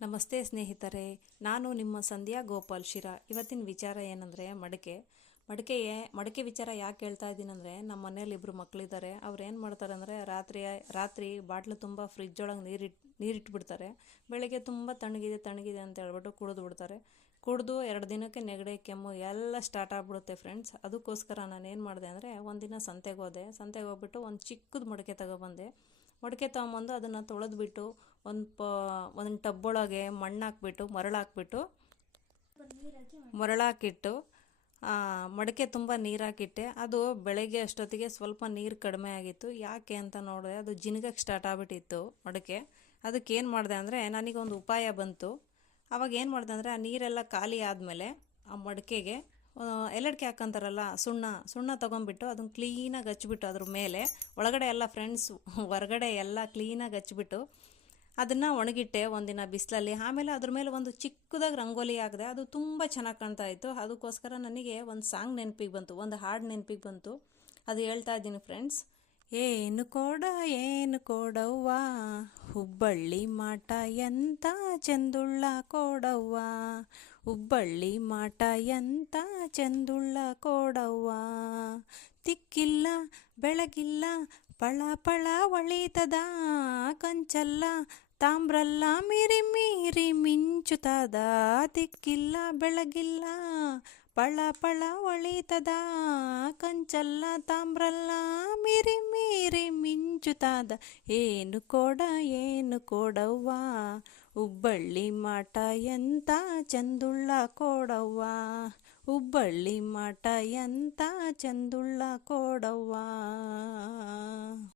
ನಮಸ್ತೆ ಸ್ನೇಹಿತರೆ, ನಾನು ನಿಮ್ಮ ಸಂಧ್ಯಾ ಗೋಪಾಲ್ ಶಿರಾ. ಇವತ್ತಿನ ವಿಚಾರ ಏನಂದರೆ ಮಡಿಕೆ ವಿಚಾರ ಯಾಕೆ ಹೇಳ್ತಾ ಇದ್ದೀನಿ ಅಂದರೆ, ನಮ್ಮ ಮನೇಲಿ ಇಬ್ಬರು ಮಕ್ಕಳಿದ್ದಾರೆ. ಅವ್ರು ಏನು ಮಾಡ್ತಾರೆ ಅಂದರೆ, ರಾತ್ರಿ ಬಾಟ್ಲು ತುಂಬ ಫ್ರಿಜ್ ಒಳಗೆ ನೀರಿಟ್ಬಿಡ್ತಾರೆ. ಬೆಳಗ್ಗೆ ತುಂಬ ತಣ್ಣಗಿದೆ ಅಂತ ಹೇಳ್ಬಿಟ್ಟು ಕುಡಿದು ಬಿಡ್ತಾರೆ. ಕುಡಿದು 2 ದಿನಕ್ಕೆ ನೆಗಡಿ ಕೆಮ್ಮು ಎಲ್ಲ ಸ್ಟಾರ್ಟ್ ಆಗ್ಬಿಡುತ್ತೆ ಫ್ರೆಂಡ್ಸ್. ಅದಕ್ಕೋಸ್ಕರ ನಾನು ಏನು ಮಾಡಿದೆ ಅಂದರೆ, ಒಂದಿನ ಸಂತೆಗೆ ಹೋಗ್ಬಿಟ್ಟು ಒಂದು ಚಿಕ್ಕದು ಮಡಿಕೆ ತಗೊಬಂದೆ. ಮಡಿಕೆ ತೊಗೊಂಬಂದು ಅದನ್ನು ತೊಳೆದ್ಬಿಟ್ಟು ಒಂದು ಟಬ್ಬೊಳಗೆ ಮಣ್ಣು ಹಾಕ್ಬಿಟ್ಟು ಮರಳಾಕಿಟ್ಟು ಮಡಿಕೆ ತುಂಬ ನೀರು ಹಾಕಿಟ್ಟೆ. ಅದು ಬೆಳಗ್ಗೆ ಅಷ್ಟೊತ್ತಿಗೆ ಸ್ವಲ್ಪ ನೀರು ಕಡಿಮೆ ಆಗಿತ್ತು. ಯಾಕೆ ಅಂತ ನೋಡಿದೆ, ಅದು ಜಿನುಗಕ್ಕೆ ಸ್ಟಾರ್ಟ್ ಆಗಿಬಿಟ್ಟಿತ್ತು ಮಡಿಕೆ. ಅದಕ್ಕೆ ಏನು ಮಾಡಿದೆ ಅಂದರೆ, ನನಗೊಂದು ಉಪಾಯ ಬಂತು. ಆವಾಗ ಏನು ಮಾಡಿದೆ ಅಂದರೆ, ಆ ನೀರೆಲ್ಲ ಖಾಲಿ ಆದಮೇಲೆ ಆ ಮಡಿಕೆಗೆ ಎಲ್ಲಡಿಕೆ ಹಾಕಂತಾರಲ್ಲ, ಸುಣ್ಣ ತೊಗೊಂಬಿಟ್ಟು ಅದನ್ನು ಕ್ಲೀನಾಗಿ ಹಚ್ಬಿಟ್ಟು, ಅದ್ರ ಮೇಲೆ ಒಳಗಡೆ ಎಲ್ಲ ಹೊರಗಡೆ ಎಲ್ಲ ಕ್ಲೀನಾಗಿ ಹಚ್ಬಿಟ್ಟು ಅದನ್ನು ಒಣಗಿಟ್ಟೆ ಒಂದಿನ ಬಿಸಿಲಲ್ಲಿ. ಆಮೇಲೆ ಅದ್ರ ಮೇಲೆ ಒಂದು ಚಿಕ್ಕದಾಗಿ ರಂಗೋಲಿ ಹಾಕಿದೆ. ಅದು ತುಂಬ ಚೆನ್ನಾಗಿ ಕಾಣ್ತಾ ಇತ್ತು. ಅದಕ್ಕೋಸ್ಕರ ನನಗೆ ಒಂದು ಸಾಂಗ್ ನೆನಪಿಗೆ ಬಂತು, ಒಂದು ಹಾಡು ನೆನಪಿಗೆ ಬಂತು. ಅದು ಹೇಳ್ತಾ ಇದ್ದೀನಿ ಫ್ರೆಂಡ್ಸ್. ಏನು ಕೊಡವ್ವ ಹುಬ್ಬಳ್ಳಿ ಮಾಟ ಎಂತ ಚಂದುಳ್ಳ ಕೊಡವ್ವ, ಹುಬ್ಬಳ್ಳಿ ಮಾಟ ಎಂತ ಚಂದುಳ್ಳ ಕೊಡವ್ವ, ತಿಕ್ಕಿಲ್ಲ ಬೆಳಗಿಲ್ಲ ಪಳ ಪಳ ಒಳಿತದ, ಕಂಚಲ್ಲ ತಾಮ್ರಲ್ಲ ಮೀರಿ ಮೀರಿ ಮಿಂಚುತ್ತದ, ತಿಕ್ಕಿಲ್ಲ ಬೆಳಗಿಲ್ಲ ಪಳ ಪಳ ಒಳಿತದ, ಕಂಚಲ್ಲ ತಾಮ್ರಲ್ಲ ಮೀರಿ ಮೀರಿ ಮಿಂಚುತ್ತದ, ಏನು ಕೊಡವ್ವ ಹುಬ್ಬಳ್ಳಿ ಮಾಟ ಎಂತ ಚಂದುಳ್ಳ ಕೊಡವ್ವ, ಹುಬ್ಬಳ್ಳಿ ಮಾಟ ಎಂತ ಚಂದುಳ್ಳ ಕೊಡವ್ವ.